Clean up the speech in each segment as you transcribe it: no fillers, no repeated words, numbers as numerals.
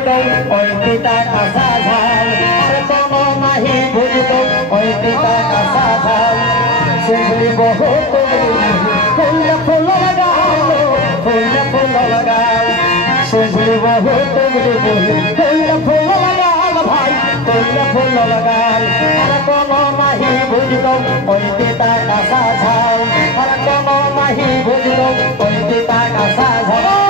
Oi kita kasahal, artono nahi bujto. Oi kita kasahal, sendiri bohong full full lagalo, sendiri bohong full lagalo, bhai full lagalo. Artono nahi bujto. Oi kita kasahal, artono nahi bujto. Oi kita kasahal.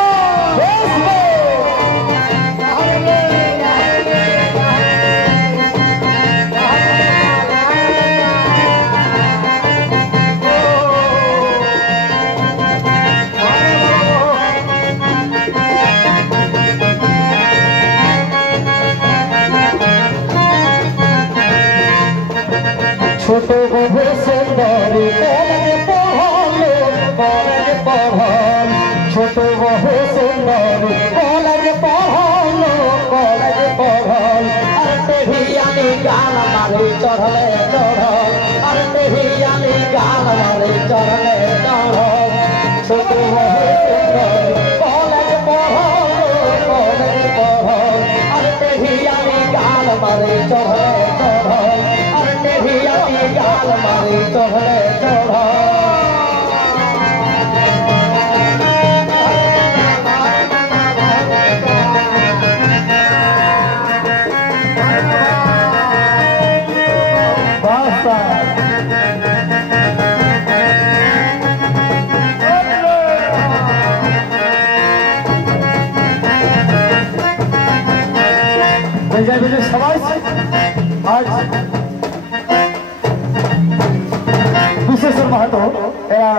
ছোট বহু সুন্দরী কলেজে পড়লো কলেজে পড়ল ছোট বহু সুন্দরী কলেজে পড়লো কলেজে পড়ল আর তেহিয়ানি গাল মারি চড়লে চড়ল আর তেহিয়ানি গাল মারি চড়লে চড়ল ছোট বহু সুন্দরী কলেজে পড়লো কলেজে পড়ল আর তেহিয়ানি গাল মারি চড়লে চড়ল गाल मारी चढ़े चढ़ সবাই আজ विशेषर महतो एरा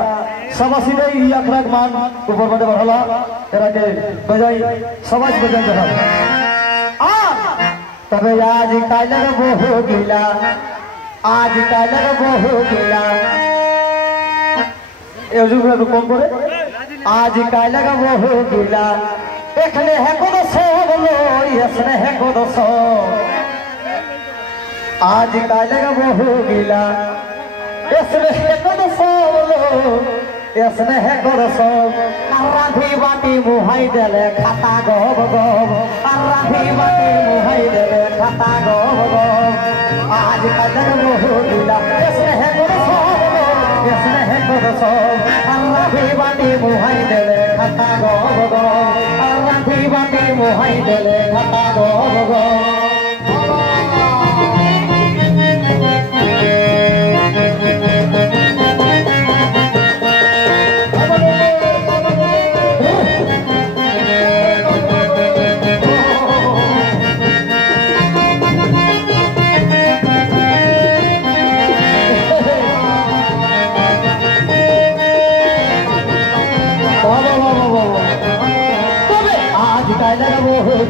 सबासिदे एक लाख मान ऊपर बड़े बढ़ला एरा के बजाई समाज बजाई जहा तबे आज काल बहु गिला आज काल बहु गिला ए जुगरा को कौन करे आज काल बहु गिला एखने है को सो बोलो यसने है को सो आज काल बहु गिला इसने है कद सोलो इसने है कद सोल राधी बाटी मुहाई देले खाता गब गब राधी बाटी मुहाई देले खाता गब गब आज कदर मोहला इसने है कद सोलो इसने है कद सोल राधी बाटी मुहाई देले खाता गब गब राधी बाटी मुहाई देले खाता गब गब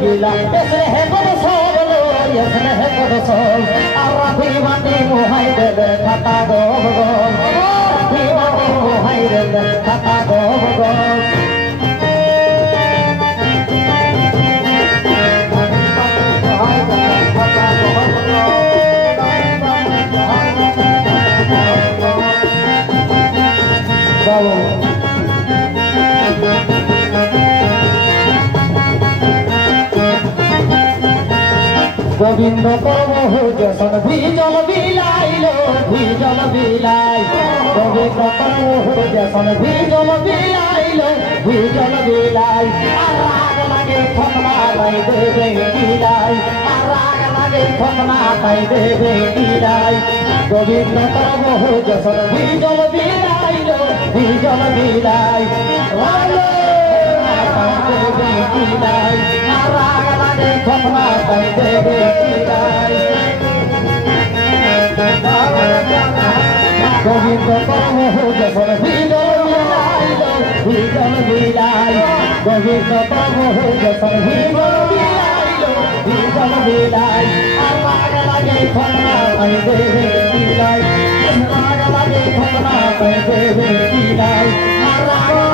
गिला इसने है कद सोलो इसने है कद सोल राधी बाटी मुहाई देले खाता गब गब राधी बाटी मुहाई देले खाता गब गब गोविंद करमो जसन भीजल बिलाइलो भीजल बिलाई गोविंद करमो जसन भीजल बिलाइलो भीजल बिलाई राग लागे फकना लाई देवे बिलाई राग लागे फकना लाई देवे बिलाई गोविंद करमो जसन भीजल बिलाइलो भीजल बिलाई रालो देवे बिलाई राग लागे फकना लाई देवे गोविंद करमो जसन भीजल बिलाइलो भीजल बिलाई गोविंद करमो जसन भीजल बिलाइलो भीजल बिलाई राग लागे फकना लाई देवे बिलाई राग लागे फकना लाई देवे बिलाई राग